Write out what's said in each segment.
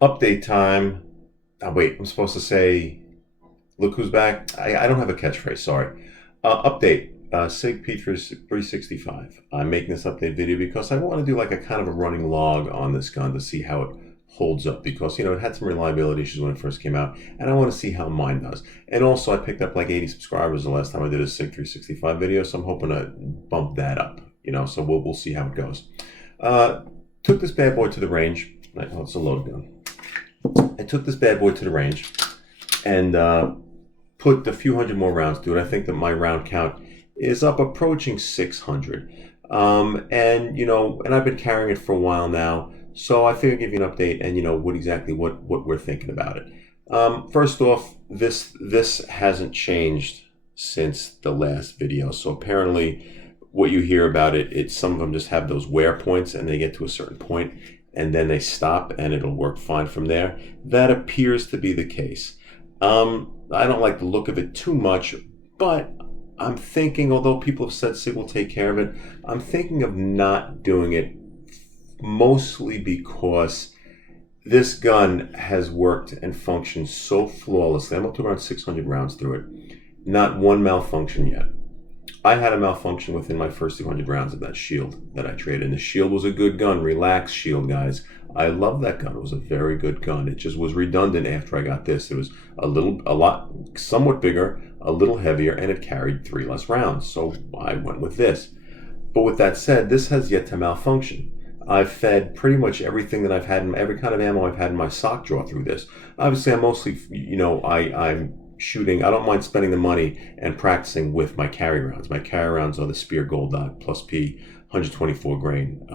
Update time. Oh, wait, I'm supposed to say, look who's back. I don't have a catchphrase, sorry. Update. Sig P365. I'm making this update video because I want to do like a kind of a running log on this gun to see how it holds up, because it had some reliability issues when it first came out, and I want to see how mine does. And also I picked up like 80 subscribers the last time I did a Sig 365 video, so I'm hoping to bump that up, so we'll see how it goes. Took this bad boy to the range. Oh, it's a load gun. I took this bad boy to the range and put a few hundred more rounds through it. I think that my round count is up approaching 600. And I've been carrying it for a while now, so I figured I'd give you an update and what we're thinking about it. First off, this hasn't changed since the last video. So apparently what you hear about it, some of them just have those wear points and they get to a certain point and then they stop and it'll work fine from there. That appears to be the case. I don't like the look of it too much, but I'm thinking, although people have said Sig will take care of it, I'm thinking of not doing it, mostly because this gun has worked and functioned so flawlessly. I'm up to around 600 rounds through it. Not one malfunction yet. I had a malfunction within my first 200 rounds of that shield that I traded. And the shield was a good gun. Relax shield, guys. I love that gun. It was a very good gun. It just was redundant after I got this. It was somewhat bigger, a little heavier, and it carried 3 less rounds. So I went with this. But with that said, this has yet to malfunction. I've fed pretty much everything that I've had, every kind of ammo I've had in my sock drawer through this. Obviously, I'm mostly, I'm shooting. I don't mind spending the money and practicing with my carry rounds. My carry rounds are the Spear Gold Dot plus P 124 grain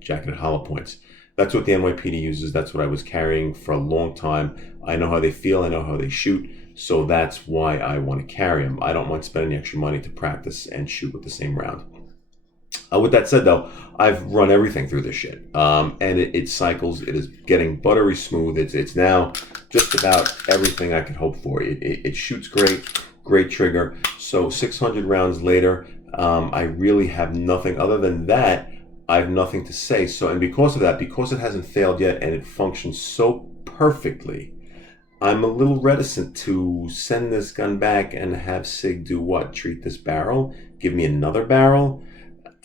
jacketed hollow points. That's what the NYPD uses. That's what I was carrying for a long time. I know how they feel. I know how they shoot. So that's why I want to carry them. I don't mind spending the extra money to practice and shoot with the same round. With that said, though, I've run everything through this shit, and it cycles. It is getting buttery smooth. It's now just about everything I could hope for. It shoots great trigger. So 600 rounds later, I really have nothing other than that. I have nothing to say. So, and because of that, because it hasn't failed yet and it functions so perfectly, I'm a little reticent to send this gun back and have Sig do what? Treat this barrel? Give me another barrel?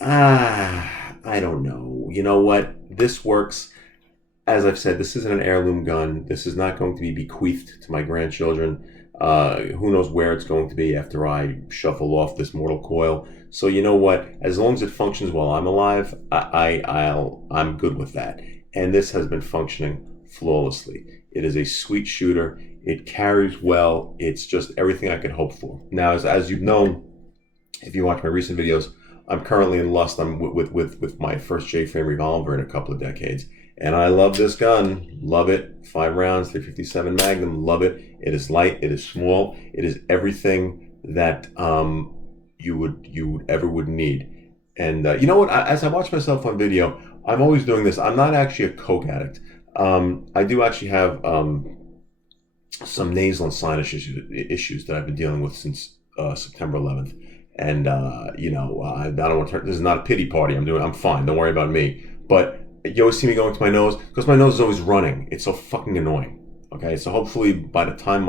I don't know. You know what? This works. As I've said, this isn't an heirloom gun. This is not going to be bequeathed to my grandchildren. Who knows where it's going to be after I shuffle off this mortal coil. So you know what? As long as it functions while I'm alive, I'm good with that. And this has been functioning flawlessly. It is a sweet shooter. It carries well. It's just everything I could hope for. Now, as you've known, if you watch my recent videos, I'm currently in lust. I'm with my first J-frame revolver in a couple of decades. And I love this gun. Love it. 5 rounds, 357 Magnum. Love it. It is light. It is small. It is everything that you would ever need. And you know what? As I watch myself on video, I'm always doing this. I'm not actually a coke addict. I do actually have some nasal and sinus issues that I've been dealing with since September 11th. And I don't want to. This is not a pity party. I'm fine. Don't worry about me. But you always see me going to my nose because my nose is always running. It's so fucking annoying. Okay, so hopefully by the time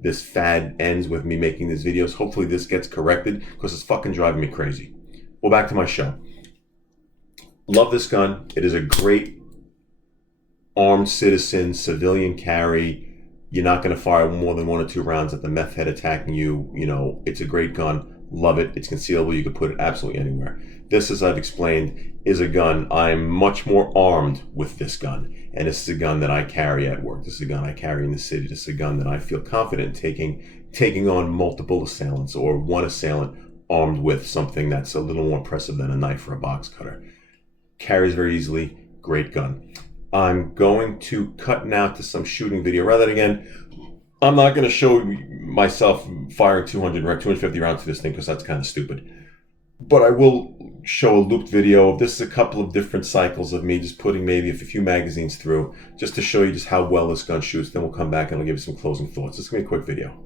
this fad ends with me making these videos, hopefully this gets corrected because it's fucking driving me crazy. Well, back to my show. Love this gun. It is a great armed citizen, civilian carry. You're not going to fire more than 1 or 2 rounds at the meth head attacking you. It's a great gun. Love it. It's concealable. You can put it absolutely anywhere. This, as I've explained, is a gun. I'm much more armed with this gun. And this is a gun that I carry at work. This is a gun I carry in the city. This is a gun that I feel confident taking on multiple assailants or one assailant armed with something that's a little more impressive than a knife or a box cutter. Carries very easily. Great gun. I'm going to cut now to some shooting video. Rather than, again, I'm not going to show myself firing 250 rounds to this thing because that's kind of stupid. But I will show a looped video. This is a couple of different cycles of me just putting maybe a few magazines through just to show you just how well this gun shoots. Then we'll come back and I'll give you some closing thoughts. This is going to be a quick video.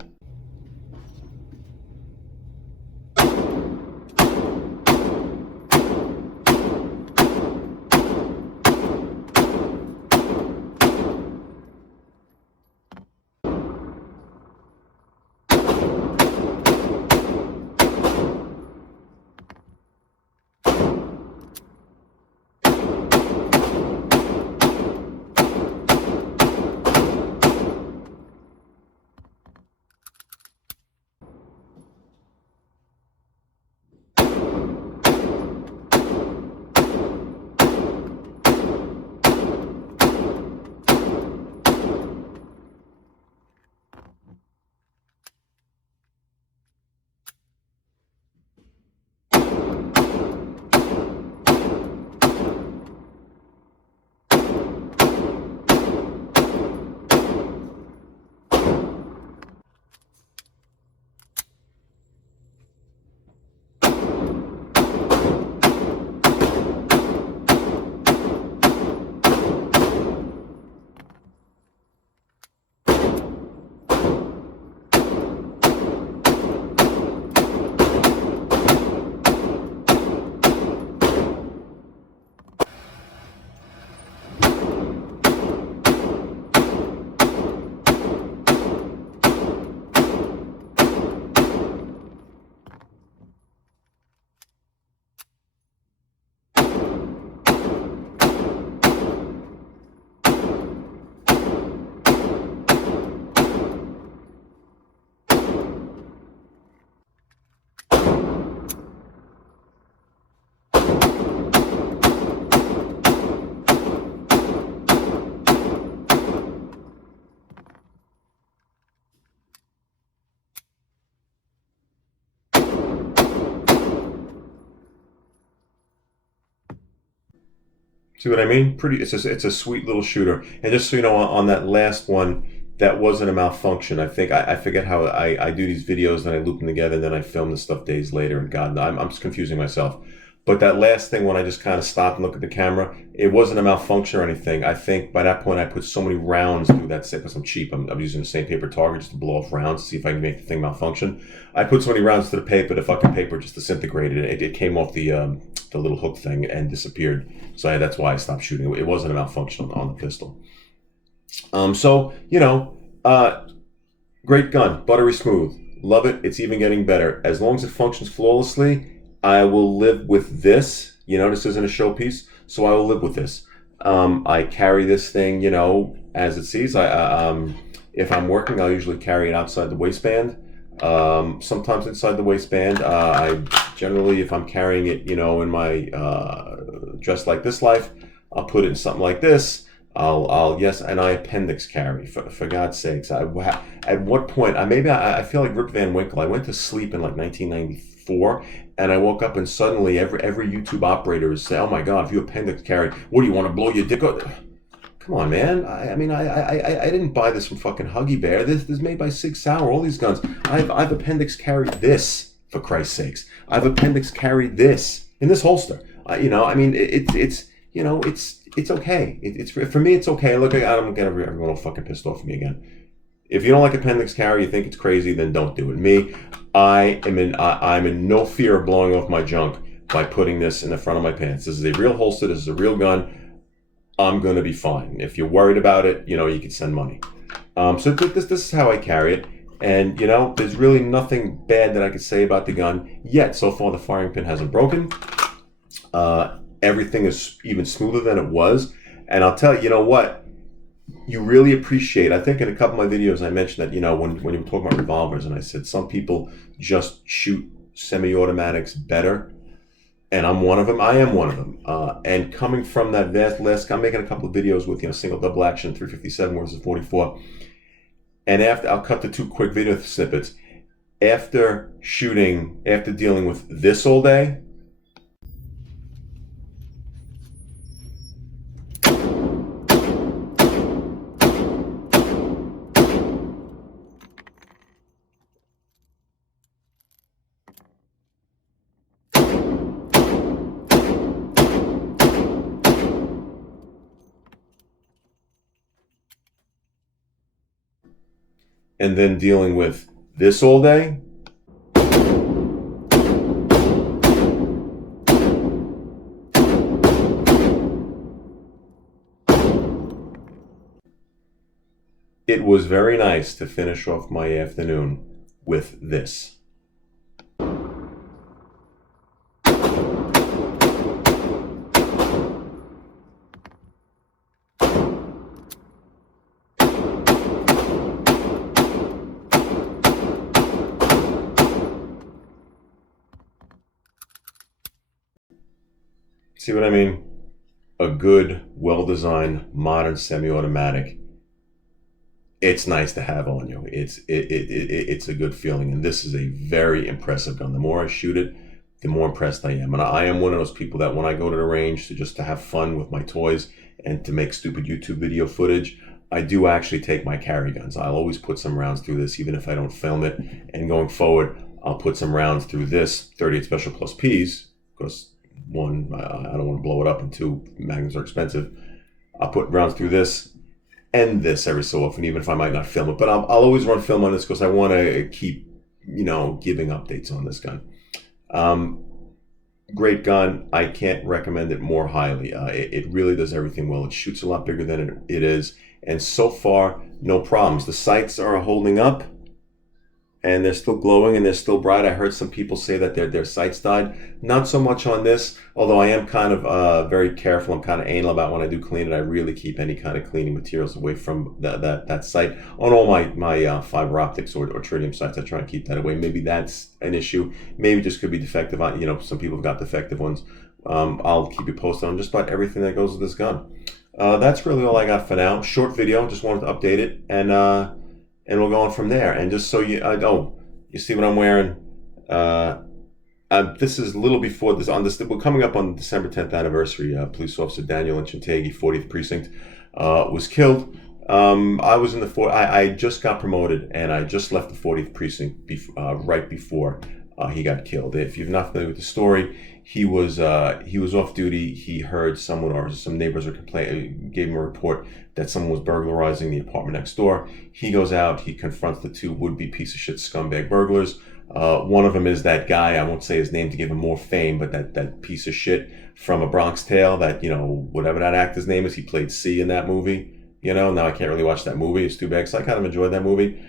See what I mean? It's a sweet little shooter. And just so you know, on that last one, that wasn't a malfunction. I think I forget how I do these videos and I loop them together and then I film the stuff days later. And God, I'm just confusing myself. But that last thing, when I just kind of stopped and looked at the camera, it wasn't a malfunction or anything. I think by that point I put so many rounds through that set because I'm cheap. I'm using the same paper target just to blow off rounds to see if I can make the thing malfunction. I put so many rounds to the paper, the fucking paper just disintegrated. It came off the little hook thing and disappeared. So that's why I stopped shooting. It wasn't a malfunction on the pistol. So, you know, great gun, buttery smooth. Love it. It's even getting better. As long as it functions flawlessly, I will live with this. You know, this isn't a showpiece, so I will live with this. I carry this thing, you know, as it sees. If I'm working, I'll usually carry it outside the waistband. Sometimes inside the waistband. I generally, if I'm carrying it, you know, in my Dress Like This life, I'll put it in something like this. Yes, and I appendix carry, for God's sakes. At what point, I feel like Rip Van Winkle. I went to sleep in like 1994, and I woke up and suddenly every YouTube operator is saying, oh my God, if you appendix carry, what do you want to blow your dick out? Come on, man. I mean, I didn't buy this from fucking Huggy Bear. This is made by Sig Sauer, all these guns. I've appendix carried this, for Christ's sakes. I've appendix carried this in this holster. You know, I mean, it's you know, it's okay. It's for me, it's okay. Look, I don't get everyone all fucking pissed off at me again. If you don't like appendix carry, you think it's crazy, then don't do it. Me, I'm in no fear of blowing off my junk by putting this in the front of my pants. This is a real holster. This is a real gun. I'm going to be fine. If you're worried about it, you know, you can send money. So this is how I carry it. And, you know, there's really nothing bad that I could say about the gun yet. So far, the firing pin hasn't broken. Everything is even smoother than it was. And I'll tell you, you know what? You really appreciate, I think in a couple of my videos I mentioned that, you know, when you were talking about revolvers, and I said some people just shoot semi-automatics better. And I'm one of them. I am one of them. And coming from that last, I'm making a couple of videos with, you know, single double action 357 versus 44. And after, I'll cut the two quick video snippets. After dealing with this all day, and then dealing with this all day, it was very nice to finish off my afternoon with this. See what I mean? A good, well-designed, modern semi-automatic. It's nice to have on you. It's a good feeling, and this is a very impressive gun. The more I shoot it, the more impressed I am. And I am one of those people that when I go to the range to have fun with my toys and to make stupid YouTube video footage, I do actually take my carry guns. I'll always put some rounds through this, even if I don't film it. And going forward, I'll put some rounds through this 38 Special Plus Ps, because one, I don't want to blow it up, and two, magnums are expensive. I'll put rounds through this and this every so often, even if I might not film it. But I'll always run film on this because I want to keep, you know, giving updates on this gun. Great gun. I can't recommend it more highly. It really does everything well. It shoots a lot bigger than it is. And so far, no problems. The sights are holding up, and they're still glowing and they're still bright. I heard some people say that their sights died. Not so much on this, although I am kind of very careful. I'm kind of anal about when I do clean it. I really keep any kind of cleaning materials away from that sight. On all my fiber optics or tritium sights, I try and keep that away. Maybe that's an issue. Maybe it just could be defective. You know, some people have got defective ones. I'll keep you posted on just about everything that goes with this gun. That's really all I got for now. Short video, just wanted to update it, and we'll go on from there. And just so you see what I'm wearing. This is a little before this. We're coming up on December 10th anniversary. Police officer Daniel Inchintegui, 40th precinct, was killed. I was in the I just got promoted, and I just left the 40th precinct right before he got killed. If you're not familiar with the story, he was off duty. He heard someone or some neighbors were gave him a report that someone was burglarizing the apartment next door. He goes out. He confronts the two would-be piece of shit scumbag burglars. One of them is that guy, I won't say his name to give him more fame, but that piece of shit from A Bronx Tale, that, whatever that actor's name is, he played C in that movie. Now I can't really watch that movie. It's too bad, because I kind of enjoyed that movie.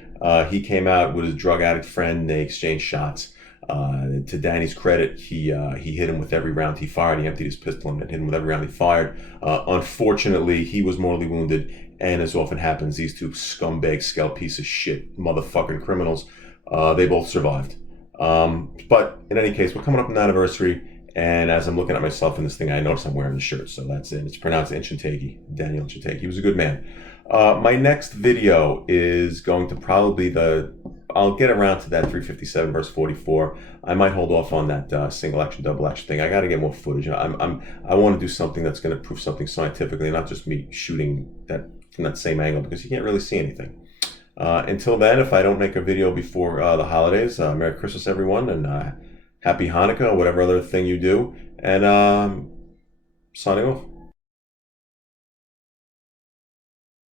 He came out with his drug addict friend. They exchanged shots. To Danny's credit, he hit him with every round he fired. He emptied his pistol and hit him with every round he fired. Unfortunately, he was mortally wounded, and as often happens, these two scumbag, scale piece of shit, motherfucking criminals, they both survived. But in any case, we're coming up on the anniversary, and as I'm looking at myself in this thing, I notice I'm wearing the shirt, so that's it. It's pronounced Inchintegui, Daniel Inchintegui. He was a good man. My next video is going to probably I'll get around to that 357 verse 44. I might hold off on that single action, double action thing. I got to get more footage. I want to do something that's going to prove something scientifically, not just me shooting that from that same angle, because you can't really see anything. Until then, if I don't make a video before the holidays, Merry Christmas, everyone, and Happy Hanukkah, or whatever other thing you do. And signing off.